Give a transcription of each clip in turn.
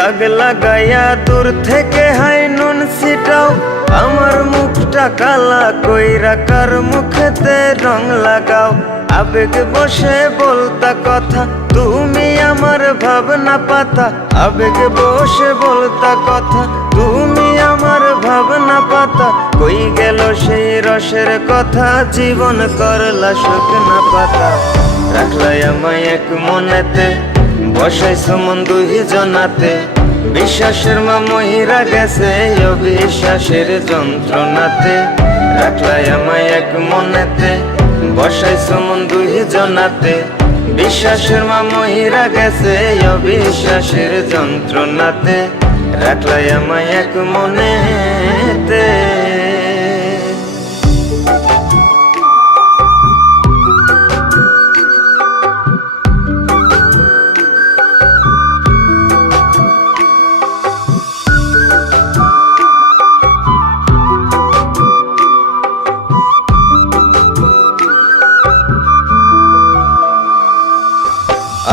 দাগ লাগাইয়া দূর থেকে হাই নুন ছিটাও, আমার মুখটা কালা কইরা কার মুখেতে রং লাগাও। আবেগ বসে বলতা কথা, তুমি আমার ভাবনা পাতা। আবেগ বসে বলতা কথা, তুমি আমার ভাবনা পাতা। কই গেল সেই রসের কথা, জীবন করলা শুকনা পাতা। রাখলাই আমায় এক মনেতে, বসাইছো মন দুই জনাতে। বিশ্বাসের মা মহিরা গেছে অবিশ্বাসের যন্ত্রণাতে। রাখলাই আমায় এক মনেতে, বসাইছো মন দুই জনাতে। বিশ্বাসের মা মহিরা গেছে অবিশ্বাসের যন্ত্রণাতে। রাখলাই আমায় এক মনেতে।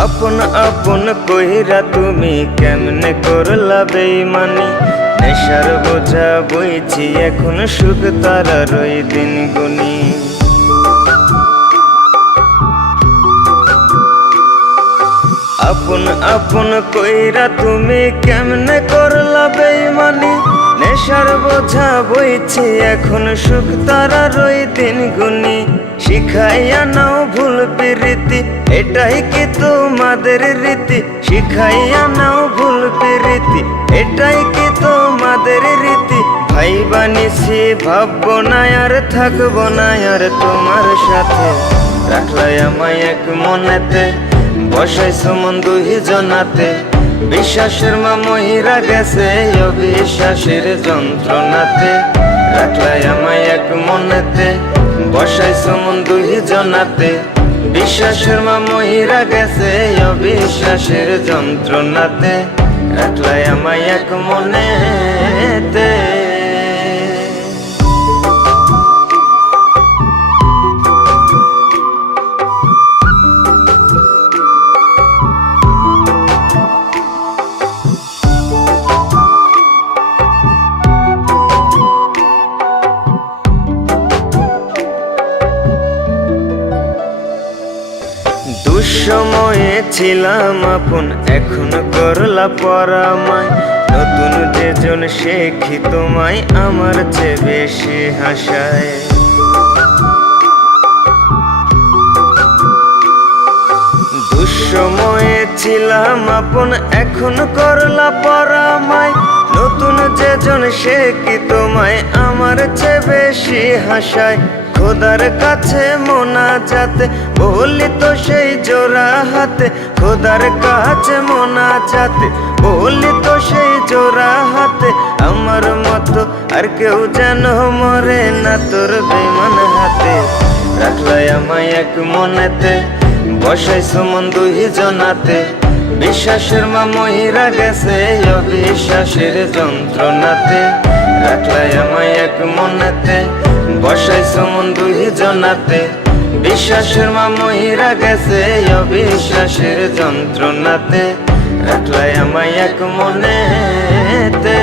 আপন আপন কইরা তুমি কেমনে করলা বেইমানি। নেশার বোঝা বইছি এখন সুখ তারার ওই দিন গুনি। আপন আপন কইরা তুমি কেমনে করলা বেইমানি। নেশার বোঝা বইছি এখন সুখ তারার ওই দিন গুনি। শিখাইয়া নাও ভুল প্রীতি, এটাই কি তোমাদের রীতি। শিখাইয়া নাও ভুল প্রীতি, এটাই কি তোমাদের রীতি। ভাই বানিছি ভাববো না আর থাকবো না আর তোমার সাথে। রাখলাই আমায় এক মনেতে, বসাইছো মন দুই জনাতে। বিশ্বাসের মা মহিরা গেছে অবিশ্বাসের যন্ত্রণাতে। রাখলাই আমায় এক মনেতে, বসাইছো মন দুই জনাতে। বিশ্বাসের মা মহিরা গেছে অবিশ্বাসের যন্ত্রণাতে। রাখলাই আমায় এক মনেতে। দুঃসময়ে ছিলাম আপন, এখন করলা পরামায়। নতুন যেজন শেখি তোমায় আমার চেয়ে বেশি হাসায়। দুঃসময়ে ছিলাম আপন, এখন করলা পরামায়। নতুন যেজন শেখি তোমায় আমার চেয়ে বেশি হাসায়। খোদার কাছে মোনাজাতে বলি তো সেই জোড়া হাতে। খোদার কাছে মোনাজাতে বলি তো সেই জোড়া হাতে। আমার মতো আর কেউ যেন মরে না তোর বেমান হাতে। রাখলাই আমায় এক মনেতে, বসাইছো মন দুই জনাতে। বিশ্বাসের মা মহিরা গেছে অবিশ্বাসের যন্ত্রণাতে। রাখলাই আমায় এক মনেতে, বসাইছো মন দুই জনাতে। বিশ্বাসের মা মহিরা গেছে অবিশ্বাসের যন্ত্রণাতে। রাখলাই আমায় এক মনেতে।